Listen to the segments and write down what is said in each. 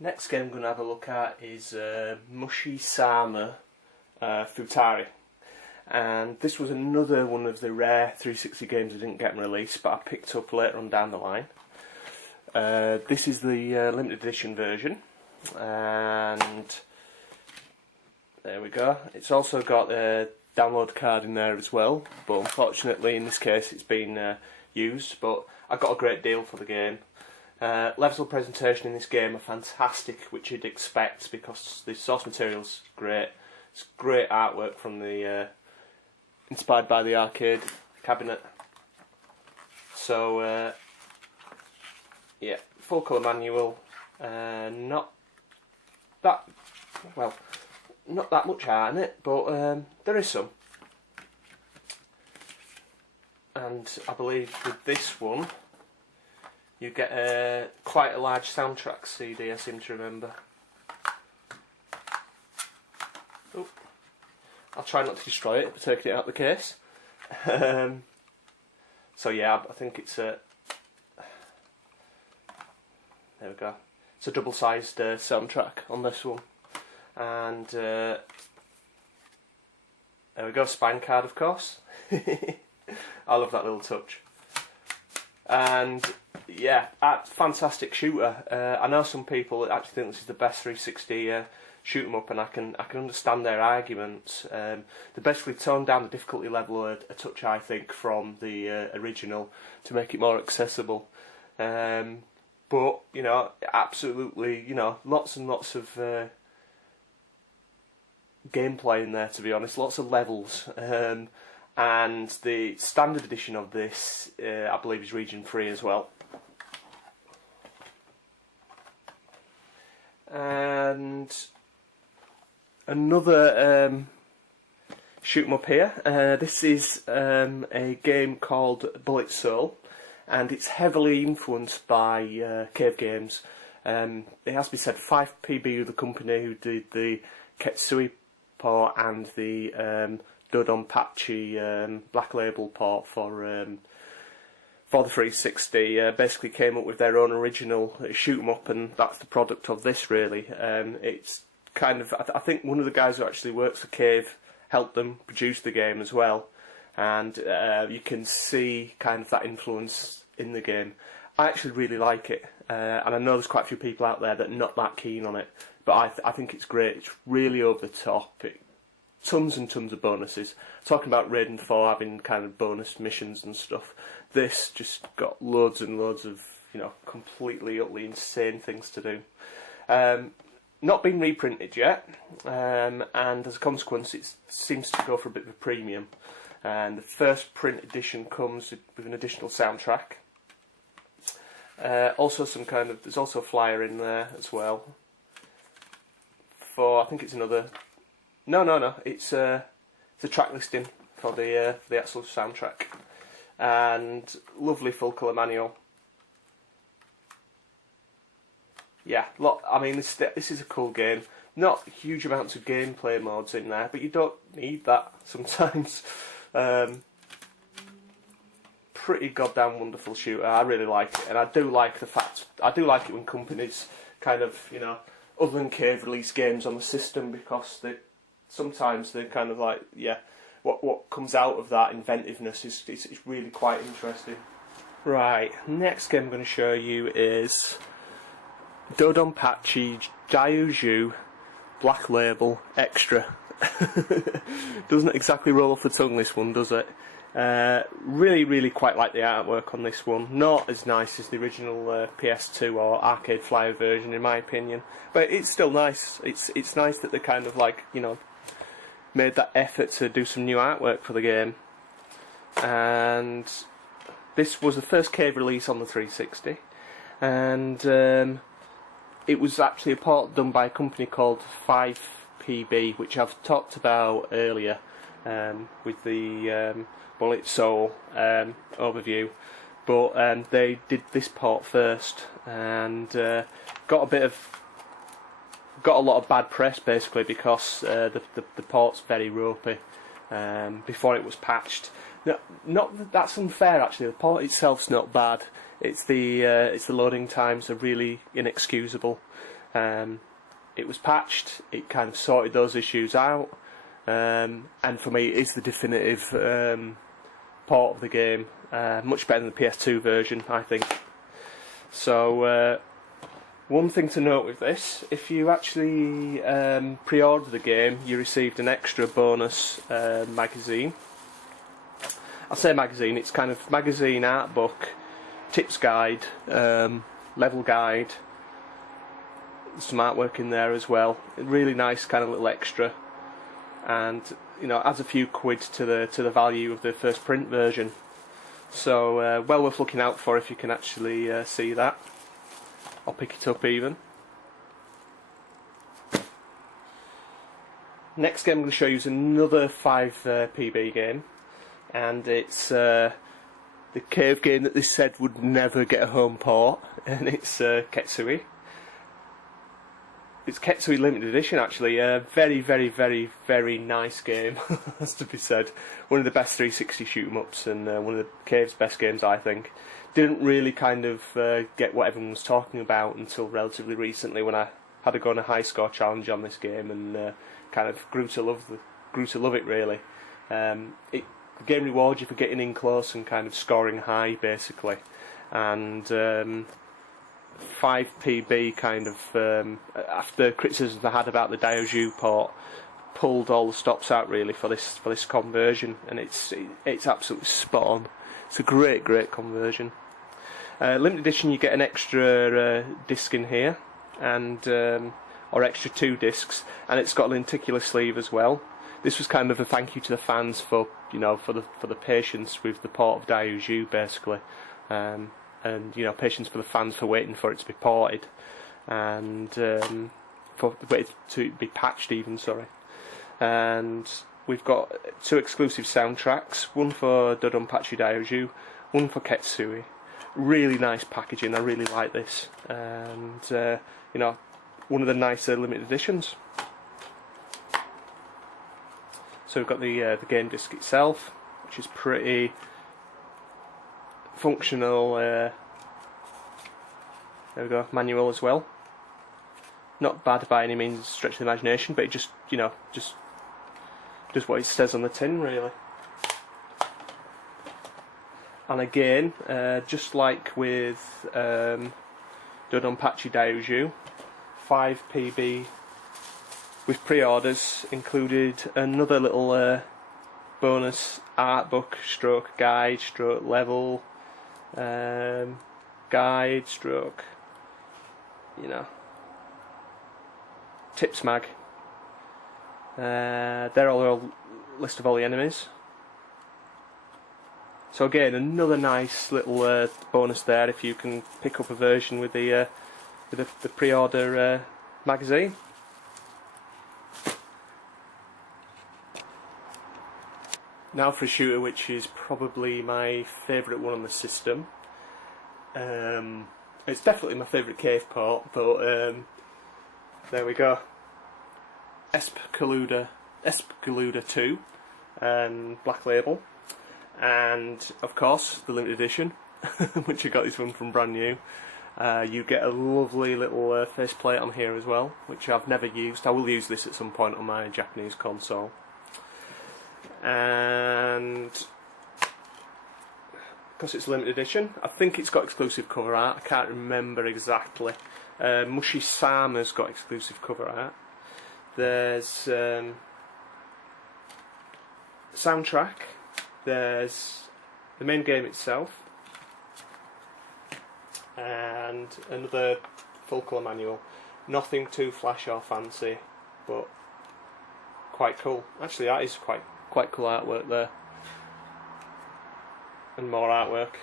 Next game I'm going to have a look at is Mushi Sama Futari. And this was another one of the rare 360 games that didn't get released, but I picked up later on down the line. This is the limited edition version, and there we go. It's also got a download card in there as well, but unfortunately in this case it's been used, but I got a great deal for the game. Levels of presentation in this game are fantastic, which you'd expect because the source material's great. It's great artwork from the inspired by the arcade cabinet. So yeah, full colour manual. Not that much art in it, but there is some. And I believe with this one you get quite a large soundtrack CD, I seem to remember. Oh, I'll try not to destroy it by taking it out of the case. So yeah, I think it's a... There we go. It's a double-sized soundtrack on this one. And there we go, spine card of course. I love that little touch. And yeah, fantastic shooter. I know some people actually think this is the best 360 shoot 'em up, and I can understand their arguments. They basically toned down the difficulty level a touch, I think, from the original to make it more accessible. But you know, absolutely, you know, lots and lots of gameplay in there, to be honest. Lots of levels. And the standard edition of this, I believe, is region free as well. And another shoot 'em up here. This is a game called Bullet Soul, and it's heavily influenced by cave games. It has to be said, 5PB were the company who did the Ketui port and the Dodonpachi Black Label port for the 360. Basically came up with their own original shoot 'em up, and that's the product of this really. It's kind of, I think one of the guys who actually works for Cave helped them produce the game as well, and you can see kind of that influence in the game. I actually really like it, and I know there's quite a few people out there that are not that keen on it, but I think it's great. It's really over the top. Tons and tons of bonuses. Talking about Raiden 4 having kind of bonus missions and stuff, this just got loads and loads of, you know, completely utterly insane things to do. Not been reprinted yet, and as a consequence it seems to go for a bit of a premium. And the first print edition comes with an additional soundtrack. Also some kind of, there's also a flyer in there as well for, I think it's another... No. It's a track listing for the actual soundtrack, and lovely full colour manual. Yeah, I mean this is a cool game. Not huge amounts of gameplay modes in there, but you don't need that sometimes. Pretty goddamn wonderful shooter. I really like it, and I do like the fact, I do like it when companies kind of, you know, other than Cave release games on the system, because sometimes they're kind of like, yeah, what comes out of that inventiveness is really quite interesting. Right, next game I'm going to show you is Dodonpachi Jiu Black Label Extra. Doesn't exactly roll off the tongue, this one, does it? Really quite like the artwork on this one. Not as nice as the original PS2 or Arcade Flyer version, in my opinion, but it's still nice. It's nice that they kind of, like, you know, made that effort to do some new artwork for the game. And this was the first Cave release on the 360, and it was actually a port done by a company called 5PB, which I've talked about earlier with the Bullet Soul overview, but they did this port first, and got a lot of bad press basically because the port's very ropey before it was patched. That's unfair actually. The port itself's not bad. It's the loading times are really inexcusable. It was patched, it kind of sorted those issues out, and for me it is the definitive port of the game, much better than the PS2 version, I think. So one thing to note with this, if you actually pre-order the game, you received an extra bonus magazine. I say magazine, it's kind of magazine, art book, tips guide, level guide, some artwork in there as well. Really nice kind of little extra, and you know, adds a few quid to the value of the first print version. So well worth looking out for if you can actually see that, or pick it up even. Next game I'm going to show you is another 5PB game, and it's the cave game that they said would never get a home port, and it's Ketui. It's Ketui limited edition actually. Very, very, very, very nice game, has to be said. One of the best 360 shoot-em-ups, and one of the cave's best games, I think. Didn't really kind of get what everyone was talking about until relatively recently, when I had to go on a high score challenge on this game, and kind of grew to love it really. The game rewards you for getting in close and kind of scoring high, basically. And 5PB kind of, after criticisms I had about the Daoju port, pulled all the stops out really for this conversion, and it's absolutely spot on. It's a great conversion. Limited edition, you get an extra disc in here, and or extra 2 discs, and it's got a lenticular sleeve as well. This was kind of a thank you to the fans for, you know, for the patience with the port of Daoju, basically. And you know, patience for the fans for waiting for it to be ported, and for waiting to be patched even, sorry. And we've got 2 exclusive soundtracks, one for Dodonpachi Daoju, one for Ketui. Really nice packaging, I really like this, and you know, one of the nicer limited editions. So we've got the game disc itself, which is pretty functional. There we go, manual as well. Not bad by any means, stretch the imagination, but it just, you know, just does what it says on the tin, really. And again, just like with Dodonpachi Daoju, 5PB with pre-orders included another little bonus art book, stroke guide, stroke level, guide, stroke, you know, tips mag. They're all a list of all the enemies. So again, another nice little bonus there if you can pick up a version with the pre-order magazine. Now for a shooter which is probably my favourite one on the system. It's definitely my favourite cave port, but there we go. Espel 2 Black Label, and of course the limited edition, which I got this one from brand new. You get a lovely little faceplate on here as well, which I've never used. I will use this at some point on my Japanese console. And because it's a limited edition, I think it's got exclusive cover art. I can't remember exactly. Mushi-sama's got exclusive cover art. There's soundtrack. There's the main game itself, and another full colour manual. Nothing too flash or fancy, but quite cool. Actually, that is quite cool artwork there, and more artwork.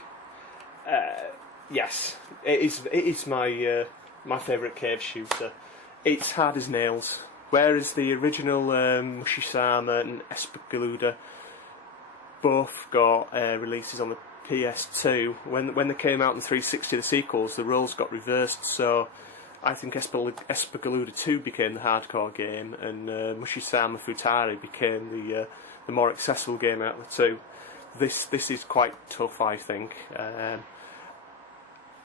Yes, it is my my favourite cave shooter. It's hard as nails. Whereas the original Mushi-sama and Espel both got releases on the PS2, when they came out in 360, the sequels, the roles got reversed. So I think Espel 2 became the hardcore game, and Mushi-sama Futari became the more accessible game out of the two. This is quite tough, I think.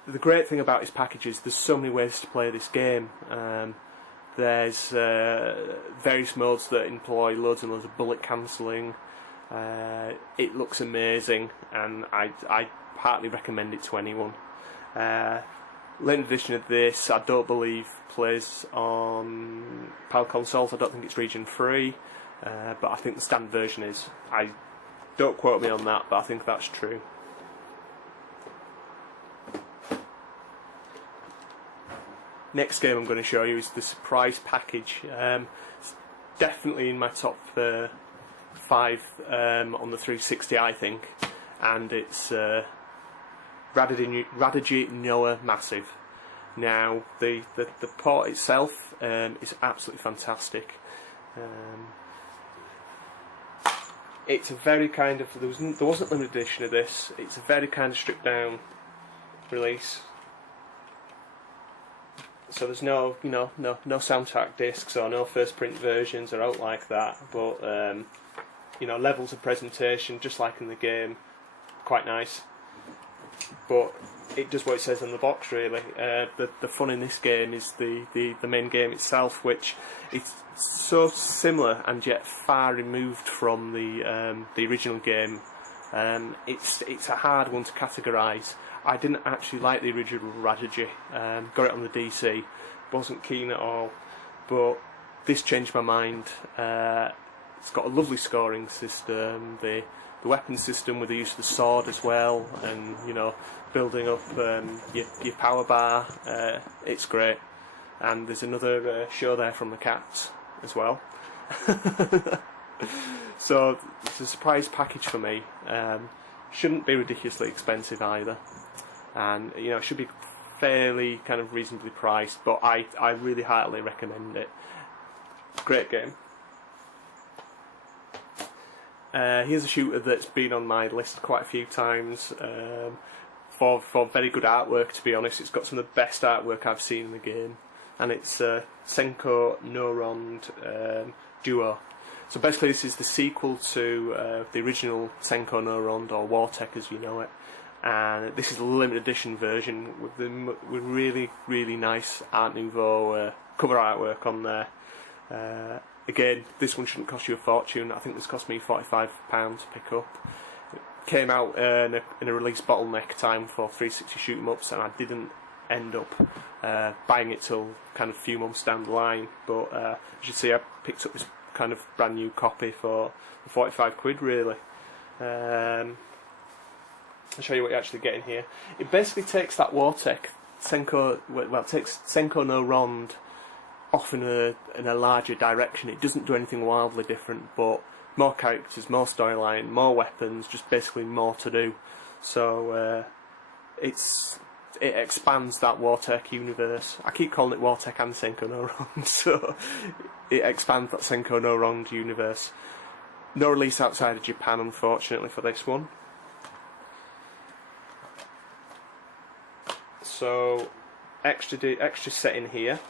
the great thing about his package is there's so many ways to play this game. There's various modes that employ loads and loads of bullet cancelling. It looks amazing, and I heartily recommend it to anyone. Limited edition of this, I don't believe plays on PAL consoles. I don't think it's region free, but I think the standard version is. Don't quote me on that, but I think that's true. Next game I'm going to show you is the surprise package. It's definitely in my top 5 on the 360, I think, and it's Radigi Noah Massive. Now, the port itself is absolutely fantastic. It's a very kind of there wasn't limited edition of this. It's a very kind of stripped down release. So there's no soundtrack discs or no first print versions are out like that. But levels of presentation, just like in the game, quite nice. But it does what it says on the box, really. The fun in this game is the main game itself, which it's so similar and yet far removed from the original game. It's a hard one to categorise. I didn't actually like the original Radigi. Got it on the DC, wasn't keen at all. But this changed my mind. It's got a lovely scoring system. The weapon system with the use of the sword as well, and building up your power bar. It's great. And there's another show there from the cats as well. So it's a surprise package for me. Shouldn't be ridiculously expensive either, and it should be fairly kind of reasonably priced. But I really heartily recommend it. Great game. Here's a shooter that's been on my list quite a few times for very good artwork. To be honest, it's got some of the best artwork I've seen in the game, and it's Senko Neuroned Duo. So basically, this is the sequel to the original Senko Neuroned, or Wartech as you know it, and this is a limited edition version with really, really nice Art Nouveau cover artwork on there. Again, this one shouldn't cost you a fortune. I think this cost me £45 to pick up. It came out in a release bottleneck time for 360 shoot-em-ups, and I didn't end up buying it till kind of a few months down the line. But as you see, I picked up this kind of brand new copy for 45 quid, really. I'll show you what you actually get in here. It basically takes that Wartech Senko, it takes Senko Neuroned off in a larger direction. It doesn't do anything wildly different, but more characters, more storyline, more weapons, just basically more to do. So it expands that Wartech universe. I keep calling it Wartech and Senko Neuroned, so it expands that Senko Neuroned universe. No release outside of Japan, unfortunately, for this one. So extra set in here.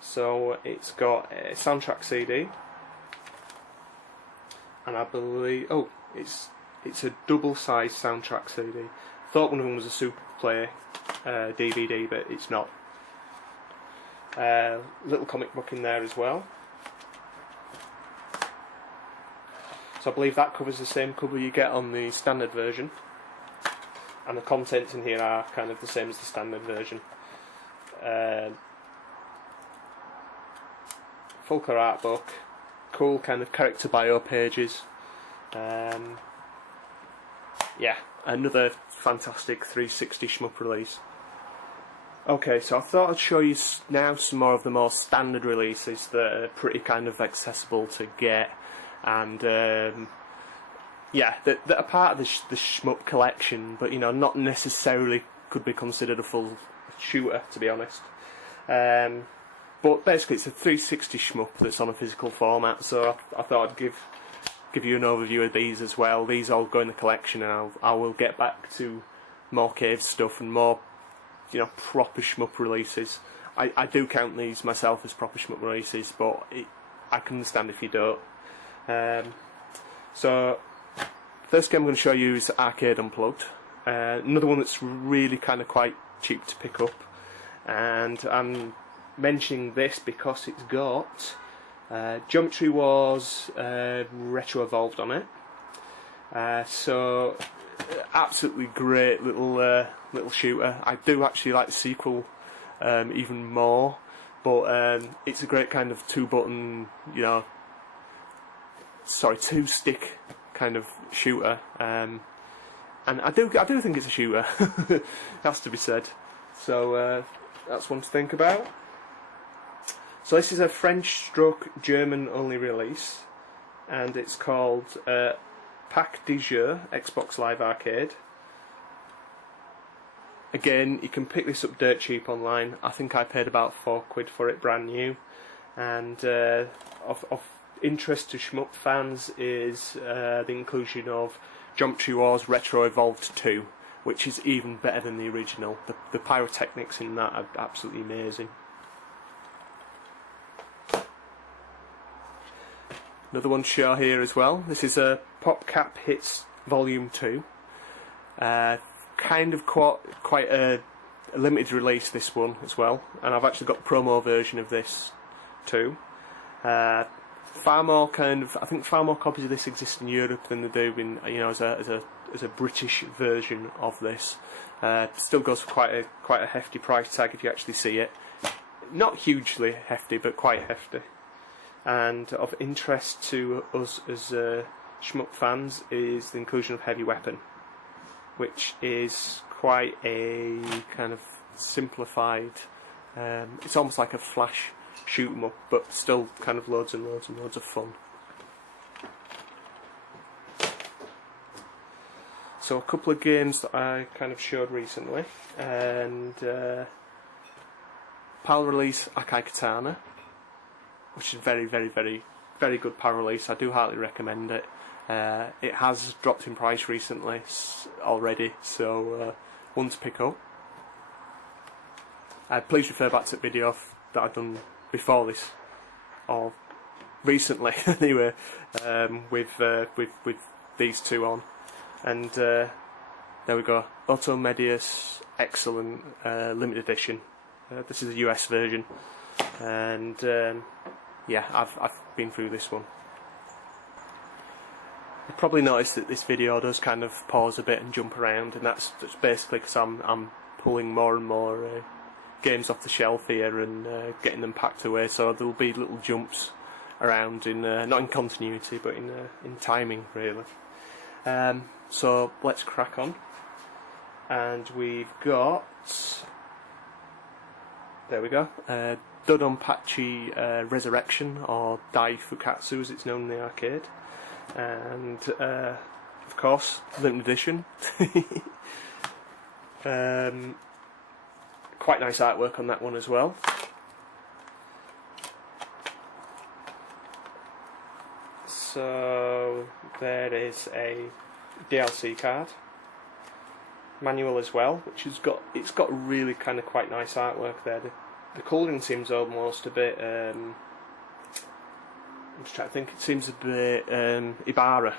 So it's got a soundtrack CD, and I believe it's a double-sized soundtrack CD. Thought one of them was a Super Play DVD, but it's not. Little comic book in there as well. So I believe that covers the same cover you get on the standard version, and the contents in here are kind of the same as the standard version. Full colour art book, cool kind of character bio pages. Yeah, another fantastic 360 shmup release. Okay, so I thought I'd show you now some more of the more standard releases that are pretty kind of accessible to get, and yeah, that are part of the shmup collection, but not necessarily could be considered a full shooter, to be honest. But basically, it's a 360 shmup that's on a physical format, so I thought I'd give you an overview of these as well. These all go in the collection, and I will get back to more cave stuff and more, proper shmup releases. I do count these myself as proper shmup releases, but I can understand if you don't. So, first game I'm going to show you is Arcade Unplugged. Another one that's really kind of quite cheap to pick up, and I'm mentioning this because it's got Geometry Wars Retro Evolved on it. So absolutely great little shooter. I do actually like the sequel even more, but it's a great kind of two-button, two-stick kind of shooter. And I do think it's a shooter. It has to be said. So that's one to think about. So this is a French/German only release, and it's called Pac de Gea Xbox Live Arcade. Again, you can pick this up dirt cheap online. I think I paid about £4 for it, brand new. And of interest to Shmup fans is the inclusion of Geometry Wars Retro Evolved 2, which is even better than the original. The pyrotechnics in that are absolutely amazing. Another one to show here as well. This is a PopCap Hits Volume 2. Kind of quite a limited release, this one as well. And I've actually got the promo version of this too. I think far more copies of this exist in Europe than they do in, as a British version of this. Still goes for quite a hefty price tag if you actually see it. Not hugely hefty, but quite hefty. And of interest to us as Shmup fans is the inclusion of Heavy Weapon, which is quite a kind of simplified, it's almost like a flash shoot 'em up, but still kind of loads and loads and loads of fun. So a couple of games that I kind of showed recently, and PAL release Akai Katana, which is very, very, very, very good PAL release. I do highly recommend it. It has dropped in price recently already, so one to pick up. Please refer back to the video that I've done before this, or recently anyway, with these two on. And there we go, Auto Medius, excellent limited edition. This is a US version, and yeah, I've been through this one. You probably noticed that this video does kind of pause a bit and jump around, and that's basically because I'm pulling more and more games off the shelf here and getting them packed away. So there'll be little jumps around in not in continuity, but in timing really. So let's crack on, and we've got, there we go, Dodonpachi Resurrection, or Dai Fukatsu as it's known in the arcade, and of course limited edition. Quite nice artwork on that one as well. So there is a DLC card, manual as well, which it's got really kind of quite nice artwork there. The colouring seems almost a bit, I'm just trying to think, it seems a bit Ibarra,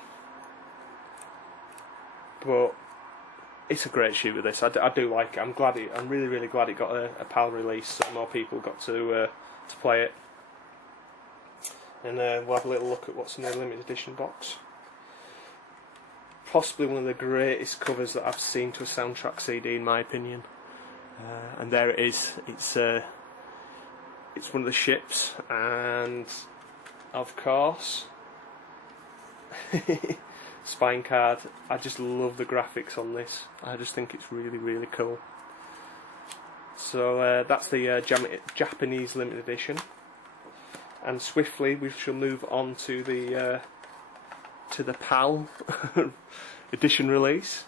but it's a great shooter this. I do like it. I'm really, really glad it got a PAL release, so more people got to play it. And we'll have a little look at what's in the limited edition box. Possibly one of the greatest covers that I've seen to a soundtrack CD in my opinion. And there it is. It's one of the ships, and of course spine card. I just love the graphics on this. I just think it's really, really cool. So that's the Japanese limited edition, and swiftly we shall move on to the PAL edition release,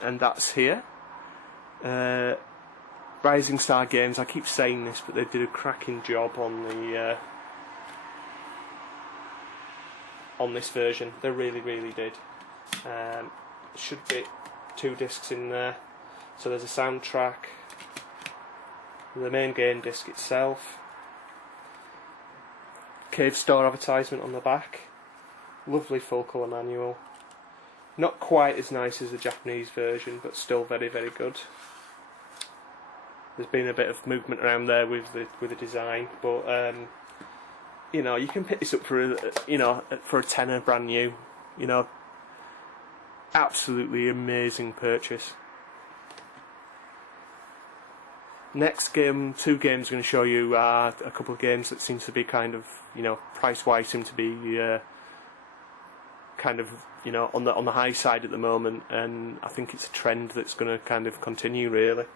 and that's here. Rising Star Games, I keep saying this, but they did a cracking job on the on this version. They really, really did. Should be 2 discs in there. So there's a soundtrack, the main game disc itself, Cave Store advertisement on the back, lovely full colour manual, Not quite as nice as the Japanese version, but still very, very good. There's been a bit of movement around there with the design, but you know, you can pick this up for a tenner, brand new. You know, absolutely amazing purchase. Next game, 2 games I'm going to show you are a couple of games that seem to be kind of, you know, price-wise seem to be kind of, you know, on the high side at the moment, and I think it's a trend that's going to kind of continue really.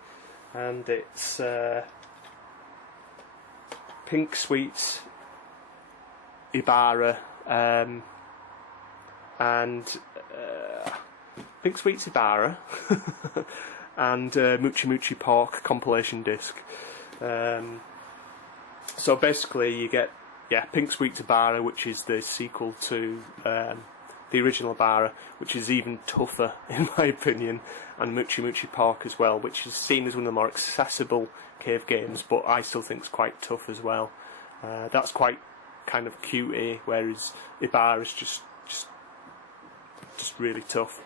And it's Pink Sweets, Ibarra, and Pink Sweets Ibarra and Muchi Muchi Pork compilation disc. So basically you get, yeah, Pink Sweets Ibarra, which is the sequel to the original Tabara, which is even tougher in my opinion, and Muchi Muchi Pork as well, which is seen as one of the more accessible cave games, but I still think it's quite tough as well. That's quite kind of cutie, whereas Tabara is just really tough.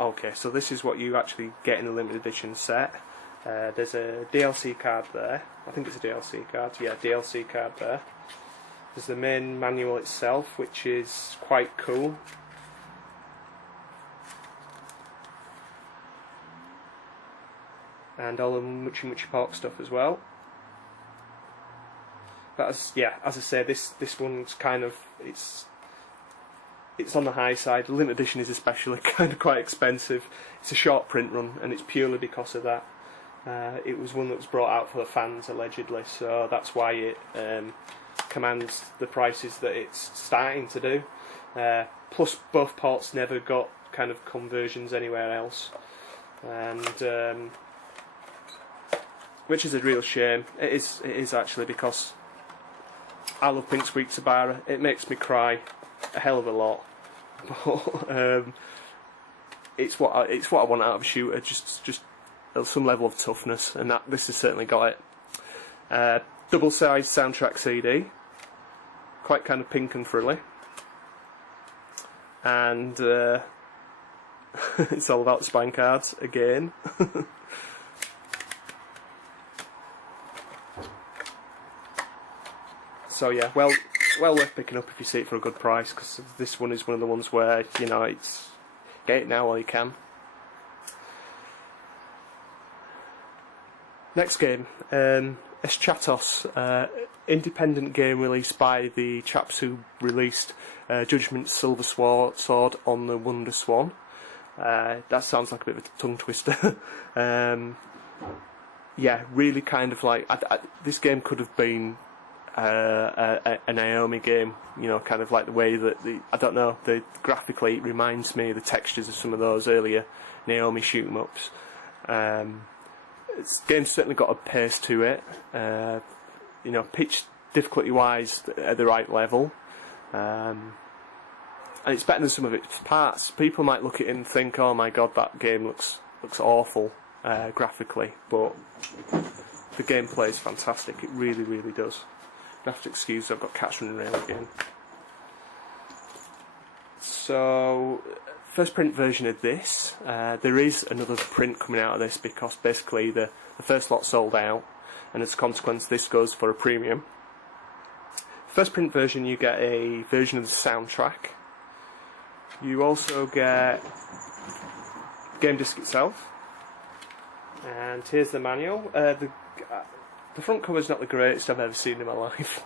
Okay, so this is what you actually get in the limited edition set. There's a DLC card there. I think it's a DLC card. Yeah, DLC card there. There's the main manual itself, which is quite cool. And all the Muchi Muchi Pork stuff as well. But as I say, this one's kind of, it's on the high side. The limited edition is especially kind of quite expensive. It's a short print run, and it's purely because of that. It was one that was brought out for the fans allegedly, so that's why it commands the prices that it's starting to do. Plus, both ports never got kind of conversions anywhere else, and which is a real shame. It is actually, because I love Pink Sweets Tabara. It makes me cry a hell of a lot, but it's what I want out of a shooter. Just some level of toughness, and this has certainly got it. Double-sized soundtrack CD, quite kind of pink and frilly, and it's all about spine cards again. So yeah, well worth picking up if you see it for a good price, because this one is one of the ones where, you know, it's get it now while you can. Next game, Eschatos, independent game released by the chaps who released Judgment's Silver Sword on the Wonder Swan. That sounds like a bit of a tongue twister. Yeah, really kind of like, this game could have been a Naomi game, you know, kind of like the way that I don't know, graphically it reminds me of the textures of some of those earlier Naomi shoot-em-ups. This game's certainly got a pace to it, you know, pitched difficulty-wise at the right level, and it's better than some of its parts. People might look at it and think, oh my god, that game looks awful graphically, but the gameplay is fantastic. It really, really does. You have to excuse, I've got cats running around again. So, first print version of this. There is another print coming out of this, because basically the first lot sold out, and as a consequence this goes for a premium. First print version, you get a version of the soundtrack. You also get the game disc itself, and here's the manual. The front cover is not the greatest I've ever seen in my life,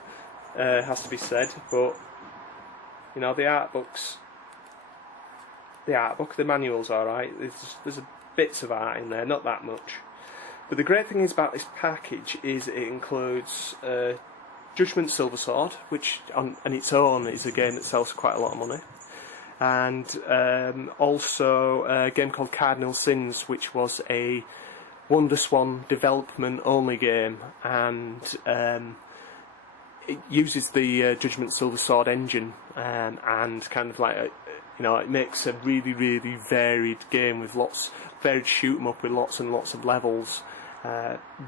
has to be said, but you know, the art book, the manual's alright. There's bits of art in there, not that much. But the great thing is about this package is it includes Judgment Silver Sword, which on its own is a game that sells for quite a lot of money, and also a game called Cardinal Sins, which was a Wonder Swan development only game, and it uses the Judgment Silver Sword engine, and kind of like You know, it makes a really, really varied game with varied shoot 'em up with lots and lots of levels.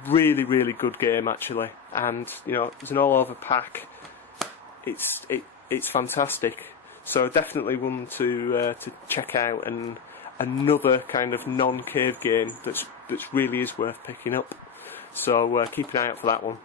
Really, really good game actually, and you know, it's an all-over pack. It's fantastic. So definitely one to check out, and another kind of non-cave game that's really is worth picking up. So keep an eye out for that one.